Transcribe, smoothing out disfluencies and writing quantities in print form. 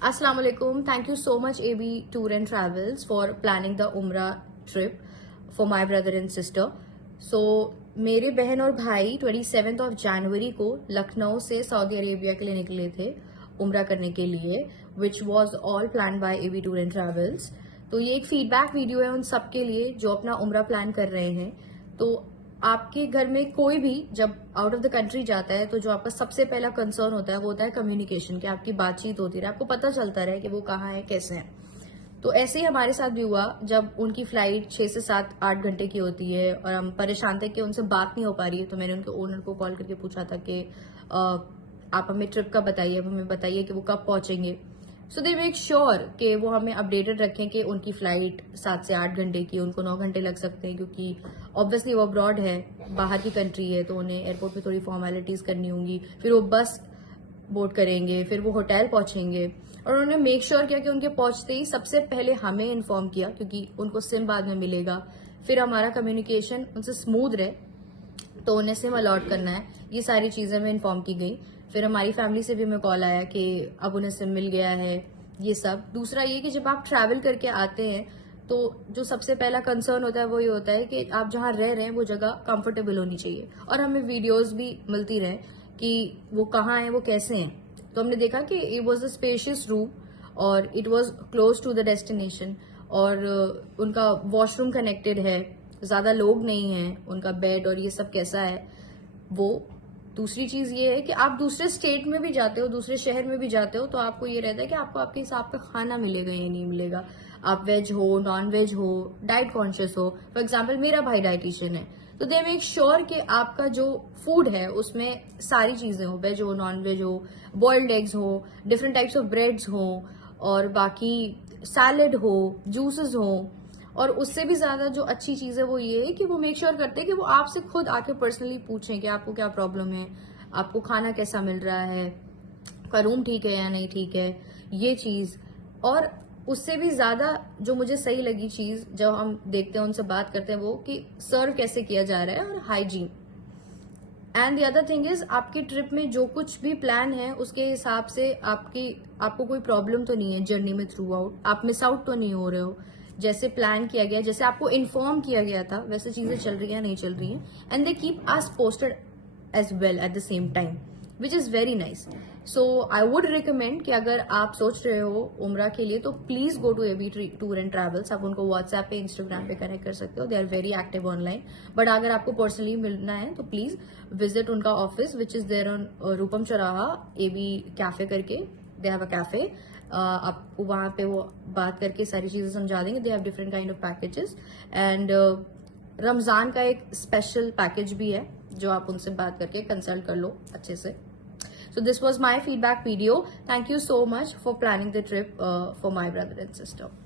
Assalamu alaikum. Thank you so much AB Tour and Travels for planning the Umrah trip for my brother and sister. So मेरे बहन और भाई 27th of January को लखनऊ से Saudi Arabia के लिए निकले थे उम्रा करने के लिए, which was all planned by AB Tour and Travels. तो ये एक फीडबैक वीडियो है उन सब के लिए जो अपना उम्रा प्लान कर रहे हैं. तो आपके घर में कोई भी जब आउट ऑफ द कंट्री जाता है तो जो आपका सबसे पहला कंसर्न होता है वो होता है कम्युनिकेशन, कि आपकी बातचीत होती रहे, आपको पता चलता रहे कि वो कहाँ है, कैसे हैं. तो ऐसे ही हमारे साथ भी हुआ जब उनकी फ्लाइट 6 से 7-8 घंटे की होती है और हम परेशान थे कि उनसे बात नहीं हो पा रही है. तो मैंने उनके ओनर को कॉल करके पूछा था कि आप हमें ट्रिप का बताइए, हमें बताइए कि वो कब पहुंचेंगे. सो दे मेक श्योर कि वो हमें अपडेटेड रखें कि उनकी फ्लाइट 7 से 8 घंटे की, उनको 9 घंटे लग सकते हैं क्योंकि ऑब्वियसली वो अब्रॉड है, बाहर की कंट्री है, तो उन्हें एयरपोर्ट पे थोड़ी फॉर्मेलिटीज करनी होंगी. फिर वो बस बोर्ड करेंगे, फिर वो होटल पहुंचेंगे. और उन्होंने मेक श्योर किया कि उनके पहुंचते ही सबसे पहले हमें इन्फॉर्म किया क्योंकि उनको सिम बाद में मिलेगा. फिर हमारा कम्युनिकेशन उनसे स्मूथ रहे तो उन्हें सिम अलॉट करना है, ये सारी चीजें हमें इन्फॉर्म की गई. फिर हमारी फैमिली से भी हमें कॉल आया कि अब उन्हें सिम मिल गया है, ये सब. दूसरा ये कि जब आप ट्रैवल करके आते हैं तो जो सबसे पहला कंसर्न होता है वो ये होता है कि आप जहाँ रह रहे हैं वो जगह कंफर्टेबल होनी चाहिए, और हमें वीडियोस भी मिलती रहे कि वो कहाँ हैं, वो कैसे हैं. तो हमने देखा कि it was a spacious room और it was close to the destination, और उनका वॉशरूम कनेक्टेड है, ज्यादा लोग नहीं हैं, उनका बेड और ये सब कैसा है वो. दूसरी चीज ये है कि आप दूसरे स्टेट में भी जाते हो, दूसरे शहर में भी जाते हो, तो आपको ये रहता है कि आपको आपके हिसाब का खाना मिलेगा या नहीं मिलेगा. आप वेज हो, नॉन वेज हो, डाइट कॉन्शियस हो. फॉर एग्जाम्पल मेरा भाई डाइटिशियन है, तो दे मेक श्योर कि आपका जो फूड है उसमें सारी चीजें हो, वेज हो, नॉन वेज हो, बॉइल्ड एग्स हो, डिफरेंट टाइप्स ऑफ ब्रेड्स हो, और बाकी सैलेड हो, जूसेस हो. और उससे भी ज्यादा जो अच्छी चीज है वो ये है कि वो मेक श्योर करते हैं कि वो आपसे खुद आके पर्सनली पूछें कि आपको क्या प्रॉब्लम है, आपको खाना कैसा मिल रहा है, आपका रूम ठीक है या नहीं ठीक है, ये चीज. और उससे भी ज्यादा जो मुझे सही लगी चीज जब हम देखते हैं, उनसे बात करते हैं, वो कि सर्व कैसे किया जा रहा है और hygiene. And the other thing is आपकी ट्रिप में जो कुछ भी प्लान है उसके हिसाब से आपको कोई प्रॉब्लम तो नहीं है जर्नी में थ्रू आउट, आप मिस आउट तो नहीं हो रहे हो. जैसे प्लान किया गया, जैसे आपको इन्फॉर्म किया गया था, वैसे चीजें चल रही है, नहीं चल रही है. And they keep us posted as well at the same time, which is very nice. So I would recommend कि अगर आप सोच रहे हो उम्रा के लिए तो please go to AB tour and travels. आप उनको व्हाट्सएप पे, इंस्टाग्राम पे कनेक्ट कर सकते हो, they are very active online. But अगर आपको पर्सनली मिलना है तो प्लीज विजिट उनका office which is there on Rupam चौराहा, एबी कैफे करके. They have a cafe. आपको वहां पे वो बात करके सारी चीजें समझा देंगे. They have different kind of packages. And Ramzan का एक स्पेशल पैकेज भी है जो आप उनसे बात करके कंसल्ट कर लो अच्छे से. So this was my feedback video. Thank you so much for planning the trip for my brother and sister.